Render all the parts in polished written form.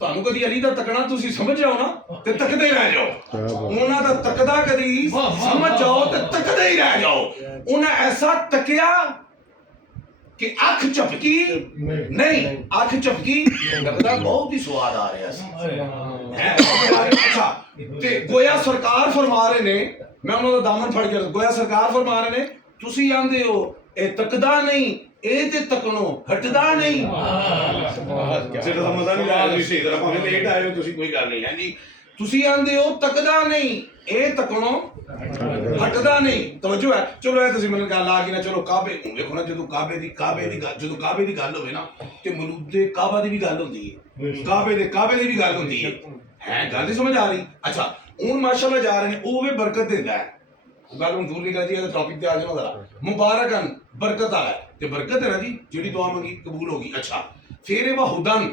ਤੁਹਾਨੂੰ ਕਦੀ ਅਲੀ ਦਾ ਤੱਕਣਾ ਤੁਸੀਂ ਸਮਝ ਜਾਓ ਨਾ ਤੇ ਤੱਕਦੇ ਰਹਿ ਜਾਓ, ਉਹਨਾਂ ਦਾ ਤੱਕਦਾ ਕਦੀ ਸਮਝ ਜਾਓ ਤੇ ਤੱਕਦੇ ਹੀ ਰਹਿ ਜਾਓ। ਉਹਨਾਂ ਐਸਾ ਤੱਕਿਆ ਕਿ ਅੱਖ ਝਪਕੀ ਨਹੀਂ, ਅੱਖ ਝਪਕੀ ਲੱਗਦਾ ਬਹੁਤ ਹੀ ਸਵਾਦ ਆ ਰਿਹਾ ਸੀ। ਅੱਛਾ ਤੇ ਗੋਇਆ ਸਰਕਾਰ ਫਰਮਾ ਰਹੇ ਨੇ, ਮੈਂ ਉਹਨਾਂ ਦਾ ਦਾਮਨ ਫੜ ਕੇ ਗੋਇਆ ਸਰਕਾਰ ਫਰਮਾ ਰਹੇ ਨੇ ਤੁਸੀਂ ਆਂਦੇ ਹੋ ਇਹ ਤੱਕਦਾ ਨਹੀਂ ਇਹ ਤੇ ਤੱਕਣੋਂ ਹਟਦਾ ਨਹੀਂ। ਸਿਰ ਦਾ ਮਜ਼ਾ ਨਹੀਂ ਆਇਆ, ਤੁਸੀਂ ਸਹੀ ਤਰ੍ਹਾਂ ਭਾਵੇਂ ਲੇਟ ਆਏ ਹੋ ਤੁਸੀਂ, ਕੋਈ ਗੱਲ ਨਹੀਂ ਹੈ ਜੀ। ਤੁਸੀਂ ਆਂਦੇ ਹੋ ਤੱਕਦਾ ਨਹੀਂ ਇਹ ਤੱਕਣੋਂ ਹਟਦਾ ਨਹੀਂ। ਤਵੱਜੋ ਹੈ। ਚਲੋ ਇਹ ਤੁਸੀਂ ਮੈਨੂੰ ਗੱਲ ਆ ਗਈ ਨਾ, ਚਲੋ ਕਾਬੇ ਨੂੰ ਵੇਖੋ ਨਾ, ਜਦੋਂ ਕਾਬੇ ਦੀ ਗੱਲ ਹੋਵੇ ਨਾ ਤੇ ਮਲੂਦੇ ਕਾਬਾ ਦੀ ਵੀ ਗੱਲ ਹੁੰਦੀ ਹੈ, ਕਾਬੇ ਦੀ ਵੀ ਗੱਲ ਹੁੰਦੀ ਹੈ ਗੱਲ ਨਹੀਂ ਸਮਝ ਆ ਰਹੀ। ਅੱਛਾ ਹੁਣ ਮਾਸ਼ਾਅੱਲਾ ਜਾ ਰਹੇ ਨੇ, ਉਹ ਵੀ ਬਰਕਤ ਦਿੰਦਾ ਹੈ। ਗੱਲ ਹੁਣ ਦੂਰ ਨਿਕਲ ਜੀ, ਇਹਦਾ ਟੌਪਿਕ ਤੇ ਆ ਜਾਣਾ ਜ਼ਰਾ। ਮੁਬਾਰਕਨ ਬਰਕਤ ਆਇਆ ਤੇ ਬਰਕਤ ਹੈ ਨਾ ਜੀ, ਜਿਹੜੀ ਦੁਆ ਮੰਗੀ ਕਬੂਲ ਹੋ ਗਈ। ਅੱਛਾ ਫਿਰ ਇਹ ਹੁਦਨ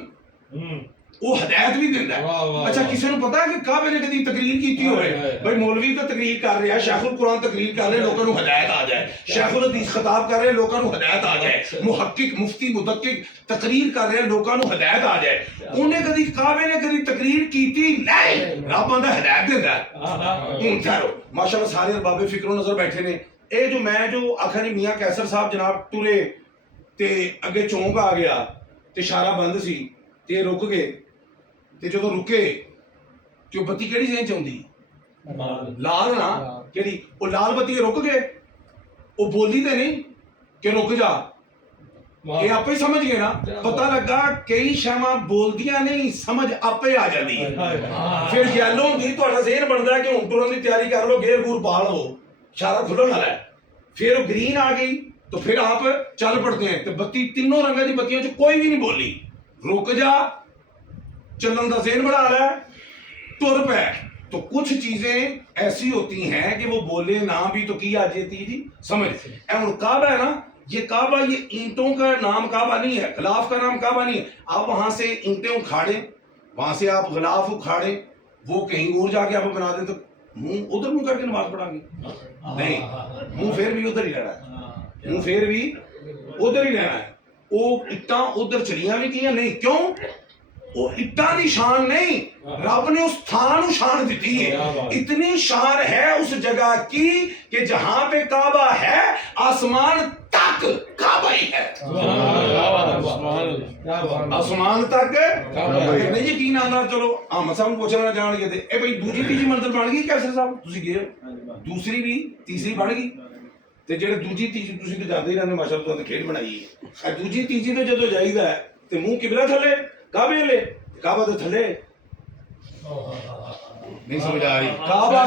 ਉਹ ਹਦਾਇਤ ਵੀ ਦਿੰਦਾ ਹੈ। ਅੱਛਾ ਕਿਸੇ ਨੂੰ ਪਤਾ ਹੈ ਕਿ ਕਾਬੇ ਨੇ ਕਦੀ ਤਕਰੀਰ ਕੀਤੀ ਹੋਵੇ, ਭਾਈ ਮੌਲਵੀ ਤਾਂ ਤਕਰੀਰ ਕਰ ਰਿਹਾ, ਸ਼ੇਖੁਲ ਕੁਰਾਨ ਤਕਰੀਰ ਕਰ ਰਹੇ, ਲੋਕਾਂ ਨੂੰ ਹਦਾਇਤ ਆ ਜਾਏ, ਸ਼ੇਖੁਲ ਹਦੀਸ ਖਿਤਾਬ ਕਰ ਰਹੇ, ਲੋਕਾਂ ਨੂੰ ਹਦਾਇਤ ਆ ਜਾਏ, ਮੁਹੱਕਿਕ ਮੁਫਤੀ ਮੁਦੱਕਿਕ ਤਕਰੀਰ ਕਰ ਰਹੇ, ਲੋਕਾਂ ਨੂੰ ਹਦਾਇਤ ਆ ਜਾਏ। ਉਹਨੇ ਕਦੀ ਕਾਬੇ ਨੇ ਕਦੀ ਤਕਰੀਰ ਕੀਤੀ ਨਹੀਂ, ਰੱਬ ਆਂਦਾ ਹਦਾਇਤ ਦਿੰਦਾ। ਹੁਣ ਠਹਿਰੋ, ਮਾਸ਼ਾਅੱਲਾ ਸਾਰੇ ਅਰਬਾਬੇ ਫਿਕਰੋ ਨਜ਼ਰ ਬੈਠੇ ਨੇ। ਇਹ ਜੋ ਮੈਂ ਜੋ ਆਖਿਆ ਨਹੀਂ ਮੀਆਂ ਕੈਸਰ ਸਾਹਿਬ ਜਨਾਬ ਤੁਰੇ ਤੇ ਅੱਗੇ ਚੌਂਕ ਆ ਗਿਆ ਤੇ ਇਸ਼ਾਰਾ ਬੰਦ ਸੀ ਤੇ ਰੁਕ ਗਏ ਤੇ ਜਦੋਂ ਰੁਕੇ ਤੇ ਉਹ ਬੱਤੀ ਕਿਹੜੀ ਜਗ੍ਹਾ ਚ ਆਉਂਦੀ, ਲਾਲ ਨਾ ਕਿਹੜੀ, ਉਹ ਲਾਲ ਬੱਤੀ ਰੁਕ ਗਏ, ਉਹ ਬੋਲੀ ਤੇ ਨਹੀਂ ਕਿ ਰੁਕ ਜਾ, یہ آپ ہی سمجھ گئے نا. پتہ لگا کئی شاماں بولدیاں نہیں سمجھ آپ ہی آ جاتی ہے. پھر یلو ہوندی تہاڈا ذہن بندا ہے کہ ہن ٹرن دی تیاری کر لو, گیر گور پا لو, اشارہ کھلو نہ ہے. پھر گرین آ گئی تو پھر آپ چل پڑتے ہیں. تو بتی تینوں رنگاں دی بتیاں چ کوئی بھی نہیں بولی, رک جا, چلن دا ذہن بنا لے, ٹر پے. تو کچھ چیزیں ایسی ہوتی ہیں کہ وہ بولے نہ بھی تو کی آ جاتی جی سمجھ. اے ہن کعبہ ہے نا, یہ کعبہ یہ اینٹوں کا نام کعبہ نہیں ہے, غلاف کا نام کعبہ نہیں ہے. آپ وہاں سے اینٹیں اکھاڑیں, وہاں سے آپ غلاف اکھاڑیں, وہ کہیں اور جا کے آپ بنا دیں تو منہ ادھر منہ کر کے نماز پڑھا گے نہیں, منہ پھر بھی ادھر ہی رہنا ہے, منہ پھر بھی ادھر ہی رہنا ہے. وہ اٹاں ادھر چلیاں بھی کیاں نہیں, کیوں وہ اٹاں دی شان نہیں, رب نے اس تھان شان دیتی ہے. اتنی شان ہے اس جگہ کی کہ جہاں پہ کعبہ ہے آسمان تک کعبہ ہی ہے, آسمان تک. نہیں یقین آنا, چلو احمد صاحب پوچھنا جان گئے تھے اے بھائی دوسری تیسری منزل بن گئی کیسے صاحب تسی گئے, دوسری بھی تیسری بن گئی تے جڑے دوجی تیسری تسی تے جاندے ہی رہندے ماشاءاللہ, تے کھیل بنائی ہے. دوجی تیسری تے جدوں جائیدا ہے تے منہ قبلہ تھلے کعبے لے, کعبہ تے تھلے نہیں سمجھ آ رہی, کعبہ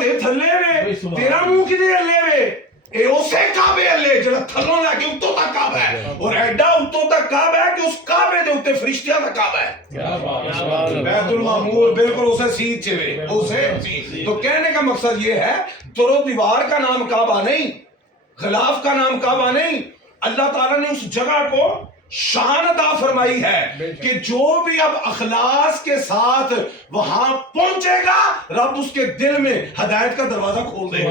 تے تھلے وے, تیرا منہ کدے ہلے وے, اے اسے کعبے ہلے جڑا تھلوں لے کے اتوں تک کعبہ ہے, اور ایڈا اتوں تک کعبہ ہے کہ اس کعبے دے اوتے فرشتیاں دا کعبہ ہے. بیت المعمور بالکل اسے سیدھ چ وے, اسے سیدھ. تو کہنے کا مقصد یہ ہے در و دیوار کا نام کعبہ نہیں, غلاف کا نام کعبہ نہیں. اللہ تعالیٰ نے اس جگہ کو شان عطا فرمائی ہے کہ جو بھی اب اخلاص کے ساتھ وہاں پہنچے گا رب اس کے دل میں ہدایت کا دروازہ کھول دے گا.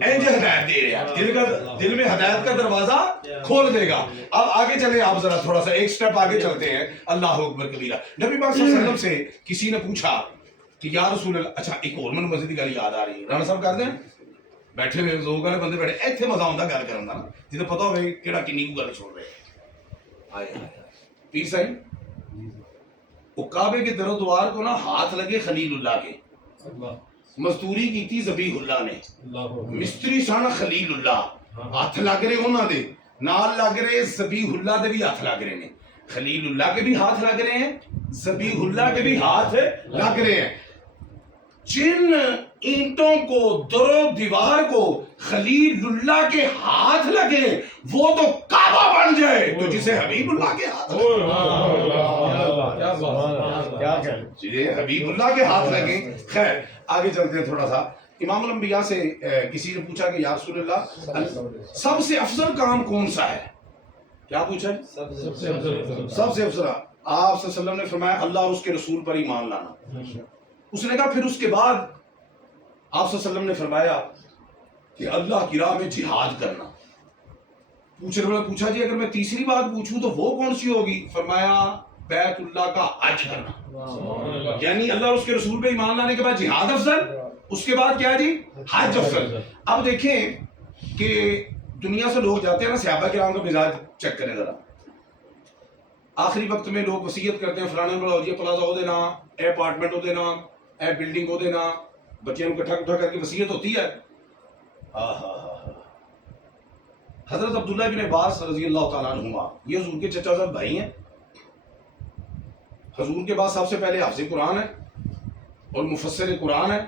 اینج ہدایت دے رہا, دل میں ہدایت کا دروازہ کھول دے گا. اب آگے چلیں آپ ذرا تھوڑا سا ایک سٹیپ آگے چلتے ہیں. اللہ اکبر کبیرہ. نبی پاک صلی اللہ علیہ وسلم سے کسی نے پوچھا کہ یا رسول اللہ, اچھا ایک اور من مسجد کی گل یاد آ رہی ہے, رانا صاحب کر دیں بیٹھے ہوئے لوگ والے بندے بیٹھے, ایتھے مزہ آਉਂدا گل کرن دا نا, جدوں پتہ ہوے کیڑا کنی کو گل چھوڑ رہے. آئے پیر صاحب وہ کعبے کے در و دوار کو نا ہاتھ لگے خلیل اللہ کے, مزدوری کی تھی ذبیح اللہ نے, مستری سن خلیل اللہ, ہاتھ لگ رہے انہاں دے نال لگ رہے ذبیح اللہ دے بھی ہاتھ لگ رہے ہیں, خلیل اللہ کے بھی ہاتھ لگ رہے ہیں, ذبیح اللہ کے بھی ہاتھ لگ رہے ہیں. جن اینٹوں کو در و دیوار کو خلیل اللہ کے ہاتھ لگے وہ تو کعبہ بن جائے, تو جسے حبیب اللہ کے ہاتھ جسے حبیب اللہ کے ہاتھ لگے. خیر آگے چلتے ہیں تھوڑا سا. امام الانبیاء سے کسی نے پوچھا کہ یا رسول اللہ سب سے افضل کام کون سا ہے, کیا پوچھا, سب سے افضل. آپ صلی اللہ علیہ وسلم نے فرمایا اللہ اور اس کے رسول پر ایمان لانا. اس نے کہا پھر اس کے بعد آپ صلی اللہ علیہ وسلم نے فرمایا کہ اللہ کی راہ میں جہاد کرنا. پوچھنے والا پوچھا جی اگر میں تیسری بات پوچھوں تو وہ کون سی ہوگی, فرمایا بیت اللہ کا حج کرنا. یعنی اللہ اور اس کے رسول پہ ایمان لانے کے بعد جہاد افضل, اس کے بعد کیا جی حج افضل. اب دیکھیں کہ دنیا سے لوگ جاتے ہیں نا, صحابہ کرام کا مزاج چیک کریں ذرا. آخری وقت میں لوگ وصیت کرتے ہیں فلانے بڑا ہو جی پلازا ہو دینا, اے اپارٹمنٹ ہو دینا, اے بلڈنگ ہو دینا, بچے کو کٹھا کٹھا کر کے وصیت ہوتی ہے. حضرت عبداللہ بن عباس رضی اللہ تعالیٰ عنہما یہ حضور کے چچا زاد بھائی ہیں. حضور کے بعد سب سے پہلے حافظ قرآن ہے اور مفسر قرآن ہے.